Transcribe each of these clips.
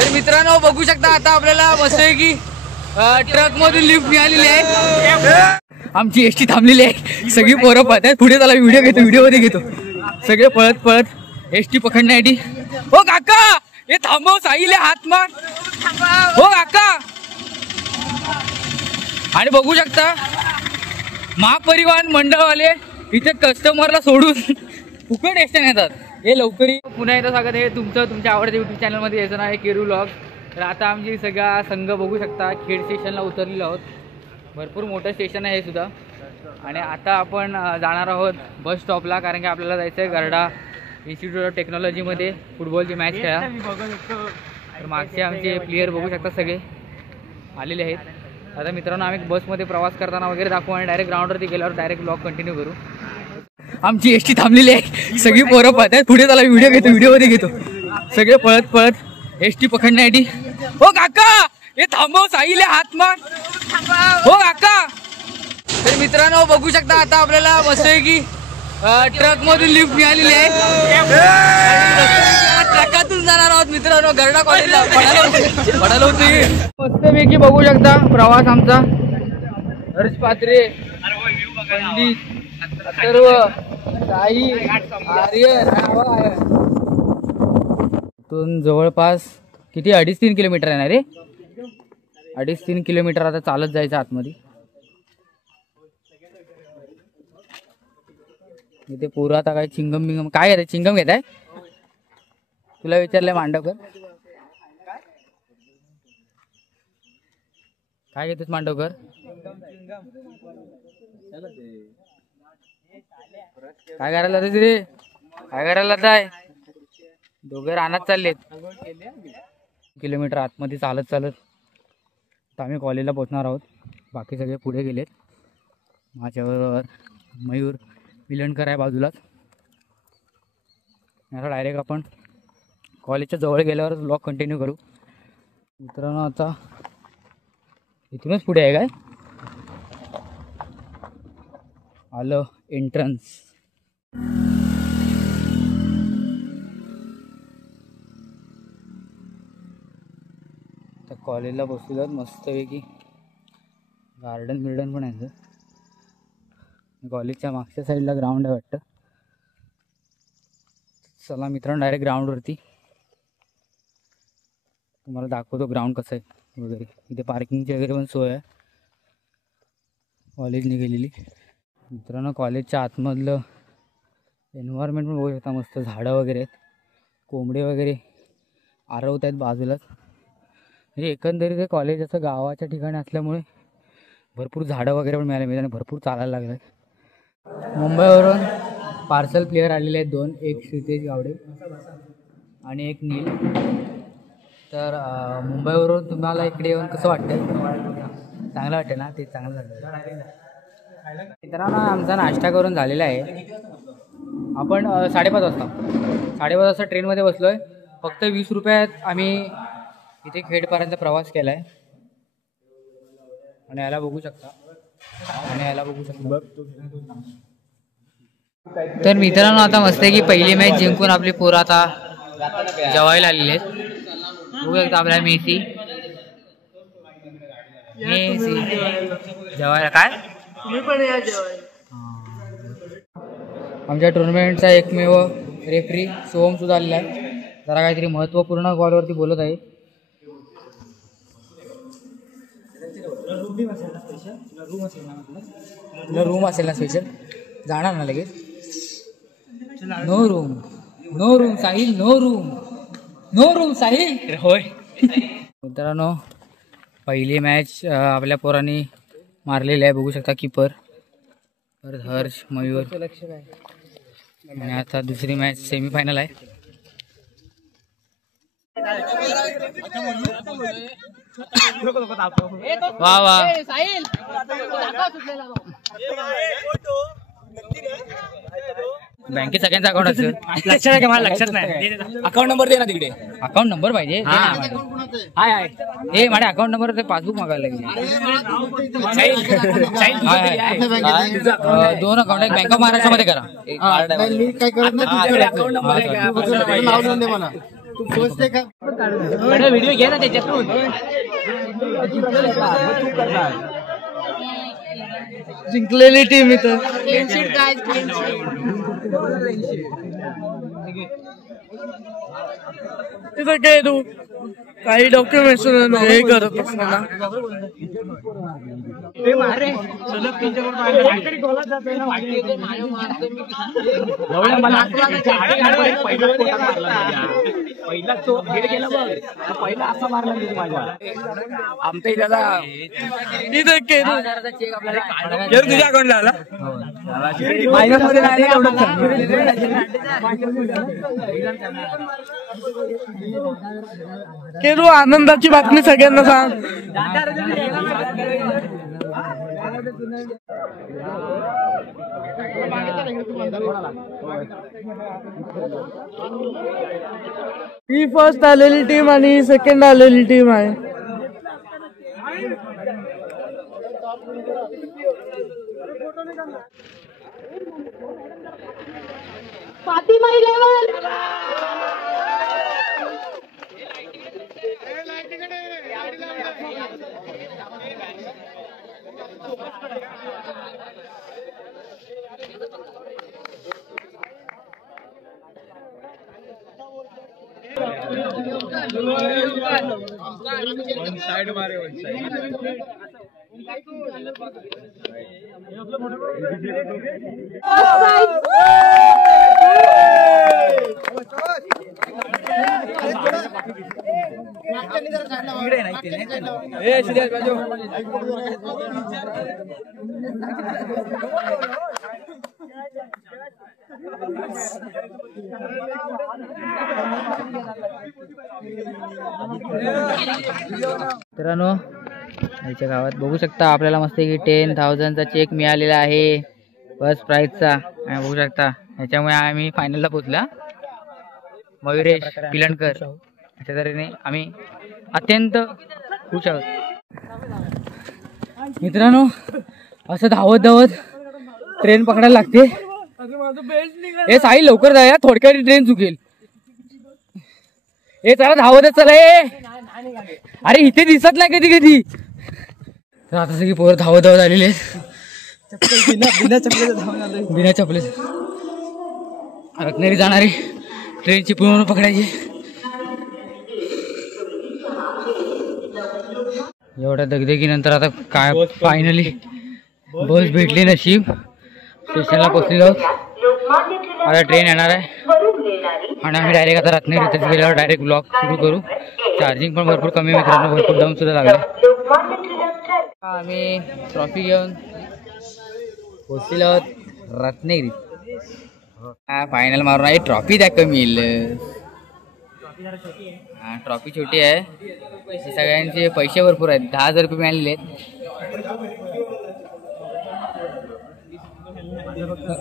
तर मित्रांनो बघू शकता आता आपल्याला मस्त आहे की ट्रक मधून लिफ्ट मिळालेली आहे. आमची एसटी थांबलेली आहे. सगळी पोरं पळत आहेत. पुढे त्याला व्हिडिओ मध्ये घेतो. सगळे पळत एसटी पकडण्यासाठी. हो काका हे थांबव साईले हात मार. हो काका. आणि बघू शकता महापरिवहन मंडळवाले इथे कस्टमरला सोडून फुकट एसट्या येतात. हे लवकरी पुन्हा एकदा स्वागत आहे तुमचं तुमच्या आवडत्या युट्यूब चॅनलमध्ये. यायचं नाव आहे केरू व्लॉग. तर आता आमची सगळा संघ बघू शकता खेड स्टेशनला उतरलेलो आहोत. भरपूर मोठं स्टेशन आहे हे सुद्धा. आणि आता आपण जाणार आहोत बस स्टॉपला, कारण की आपल्याला जायचं आहे गरडा इन्स्टिट्यूट ऑफ टेक्नॉलॉजीमध्ये फुटबॉलची मॅच खेळा. तर मागचे आमचे प्लेयर बघू शकता सगळे आलेले आहेत. आता मित्रांनो आम्ही बसमध्ये प्रवास करताना वगैरे दाखवू आणि डायरेक्ट ग्राउंडवरती गेल्यावर डायरेक्ट ब्लॉग कंटिन्यू करू. आमची एसटी थांबलेली आहे. सगळी पोरं पळत आहेत. पुढे त्याला व्हिडिओ मध्ये घेतो. सगळे पळत एसटी पकडण्यासाठी. हो काका हे थांबव साईले हात मार. हो काका. तर मित्रांनो बघू शकता आता आपल्याला मस्त आहे की ट्रक मधून लिफ्ट मिळालेली आहे. ट्रकातून जाणार आहोत मित्रांनो गरडा कॉलेजला. पडायला होती मस्तपैकी बघू शकता प्रवास आमचा. हर्ष पात्रे, पंडित, सर्व साई, आर्यन. इथून जवळपास किती 2.5-3 किलोमीटर आहे ना रे. 2.5-3 किलोमीटर आता चालत जायचं आतमध्ये. इथे पोरं आता काय चिंगम बिंगम काय घेत चिंगम घेत आहे. तुला विचारलंय मांडवकर काय घेतोस मांडवकर. काय करायला रे. काय करायला जाय. दोघे रानात चाललेत. किलोमीटर आतमध्ये चालत तर आम्ही कॉलेजला पोहोचणार आहोत. बाकी सगळे पुढे गेलेत. माझ्याबरोबर मयूर मिलनकर आहे बाजूलाच. आता डायरेक्ट आपण कॉलेजच्या जवळ गेल्यावर ब्लॉग कंटिन्यू करू. मित्रांनो आता इथूनच पुढे आहे काय आलं एंट्रन्स. तर कॉलेजला बसलो मस्तपैकी. गार्डन बिर्डन पण आहे. कॉलेजच्या मागच्या साईडला ग्राउंड आहे वाटतं. चला मित्रांनो डायरेक्ट ग्राउंडवरती तुम्हाला दाखवतो ग्राउंड कसं आहे वगैरे. इथे पार्किंगची वगैरे पण सोय आहे कॉलेजने गेलेली. मित्रांनो कॉलेजच्या आतमधलं एन्व्हायरमेंट पण बघू शकता. मस्त झाडं वगैरे आहेत. कोंबडे वगैरे आरवत आहेत बाजूलाच. म्हणजे एकंदरीत कॉलेज असं गावाच्या ठिकाणी असल्यामुळे भरपूर झाडं वगैरे पण मिळाले आणि भरपूर चालायला लागलं आहे. मुंबईवरून पार्सल प्लेयर आलेले आहेत 2. एक श्रीतेज गावडे आणि एक नील. तर मुंबईवरून तुम्हाला इकडे येऊन कसं वाटतं. चांगलं वाटतं ना. ते चांगलं झालं. मित्रांनो आमचा नाश्ता करून झालेला आहे. आपण 5:30 वाजता ट्रेनमध्ये बसलो आहे. फक्त 20 रुपयात आम्ही इथे खेडपर्यंत प्रवास केला आहे. आणि याला बघू शकता. तर मित्रांनो आता मस्त आहे की पहिली मॅच जिंकून आपली पोरं आता जेवायला आलेली आहेत. बघू शकता आपल्याला मेसी जेवायला काय आमच्या टुर्नामेंटचा एकमेव रेफरी सोहम सुद्धा आलेला आहे. जरा काहीतरी महत्त्वपूर्ण कॉलवरती बोलत आहे. रूम असेल ना स्पेशल जाणार ना लगेच. No room Sahil. No room Sahil. होय मित्रांनो पहिली मॅच आपल्या पोरांनी मारलेली आहे. बघू शकता कीपर हर्ष मयूर. आणि आता दुसरी मॅच सेमीफायनल आहे. वा वा बँकेत सगळ्यांचा अकाउंट असेल. लक्षात आहे का मला लक्षात नाही. अकाउंट नंबर दे ना तिकडे. अकाउंट नंबर पाहिजे. हाय हे माझ्या अकाउंट नंबर ते पासबुक मागायला लागेल. 2 अकाउंट आहेत. बँक ऑफ महाराष्ट्रामध्ये करा. व्हिडिओ घे ना त्याच्यातून. जिंकलेली टीम इथं. तिथं काय तू काही डॉक्युमेंट्स हे करत असताना पहिला तो हेड गेला बघ, पहिला असा मारला मी माझ्या आमच्या त्याला इथं काय चेक आपल्याला तुझ्या अकाउंटला आला केरू. आनंदाची बातमी सगळ्यांना सांग. ही फर्स्ट आलेली टीम आणि सेकंड आलेली टीम आहे. फातिमा 11. मित्रांनो, आमच्या गावात बघू शकता आपल्याला मस्त की 10,000चा चेक मिळालेला आहे फर्स्ट प्राइजचा. आणि बघू शकता ह्याच्यामुळे आम्ही फायनलला पोहोचला. मयुरेश पिलणकर अशा तऱ्हेने आम्ही अत्यंत खुश आहोत. मित्रांनो, असं धावत धावत ट्रेन पकडायला लागते. हे साई लवकर जाऊया, थोडक्यात ट्रेन चुकेल. हे चला धावतच चला. अरे इथे दिसत नाही कधी कधी. तर आता सगळी पोरं धावत धावत आलेले आहेत बिना चपले. रत्नागिरी जाणारी ट्रेनची पूर्ण पकडायची. एवढ्या दगदगीनंतर आता काय फायनली बस भेटली. नशीब स्टेशनला पोहोचलेलो आहोत. आता ट्रेन येणार आहे आणि आम्ही डायरेक्ट आता रत्नागिरीतच गेल्यावर डायरेक्ट ब्लॉग सुरू करू. चार्जिंग पण भरपूर कमी मित्रांनो, भरपूर दम सुद्धा लागला. आम्ही ट्रॉफी घेऊन पोहोचलेलो आहोत रत्नागिरीत. फायनल मारून आहे. ट्रॉफी द्या कमी येईल. हा, ट्रॉफी छोटी आहे. सगळ्यांचे पैसे भरपूर आहेत. 10,000 रुपये मिळालेले आहेत.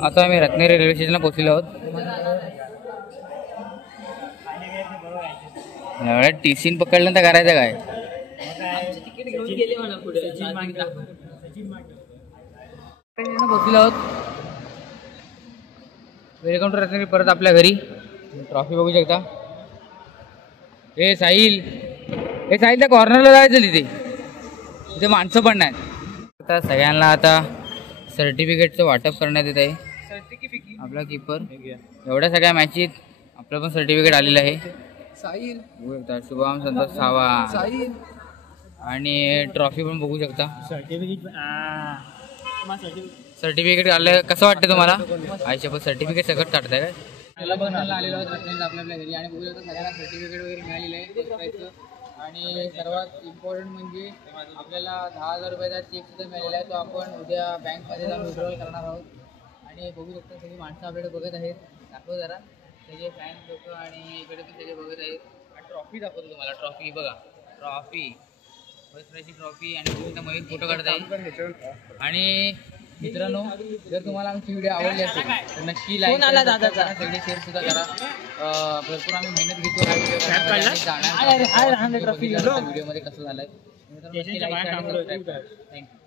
आता आम्ही रत्नागिरी रेल्वे स्टेशनला पोहोचलेलो आहोत. टीसीन पकडल्यानंतर करायचं काय? पोहोचलो आहोत. Welcome to Ratnagiri. परत आपल्या घरी. ट्रॉफी बघू शकता. हे साहिल त्या कॉर्नरला जायचं तिथे माणसं पण नाहीत. आता सगळ्यांना आता सर्टिफिकेटचं वाटप करण्यात येत आहे. आपला कीपर एवढ्या सगळ्या मॅचीत आपलं पण सर्टिफिकेट आलेलं आहे. शुभम संतोष सावा आणि ट्रॉफी पण बघू शकता. सर्टिफिकेट आलं. कसं वाटतं तुम्हाला? आयुष्य सर्टिफिकेट सगळं काढताय काय? आलेलो आहोत आपल्या घरी आणि बघू शकता सगळ्यांना सर्टिफिकेट वगैरे मिळालेलं आहे. आणि सर्वात इम्पॉर्टंट म्हणजे आपल्याला 10,000 रुपयाचा चेक सुद्धा मिळालेला आहे. तो आपण उद्या बँकमध्ये जाऊन विड्रॉल करणार आहोत. आणि बघू शकता सगळी माणसं आपल्याकडे बघत आहेत. दाखव जरा सगळे फॅन्स लोक आणि इकडे पण सगळे बघत आहेत. आणि ट्रॉफी दाखवतो तुम्हाला. ट्रॉफी बघा, ट्रॉफी फर्स्ट प्राइजची ट्रॉफी. आणि तुम्ही मयूर फोटो काढत आहे. आणि मित्रांनो, जर तुम्हाला आमची व्हिडिओ आवडली असेल तर नक्की लाईक करा, सगळे शेअर सुद्धा करा. भरपूर आम्ही मेहनत घेतो व्हिडिओमध्ये कसं झालंय. थँक्यू.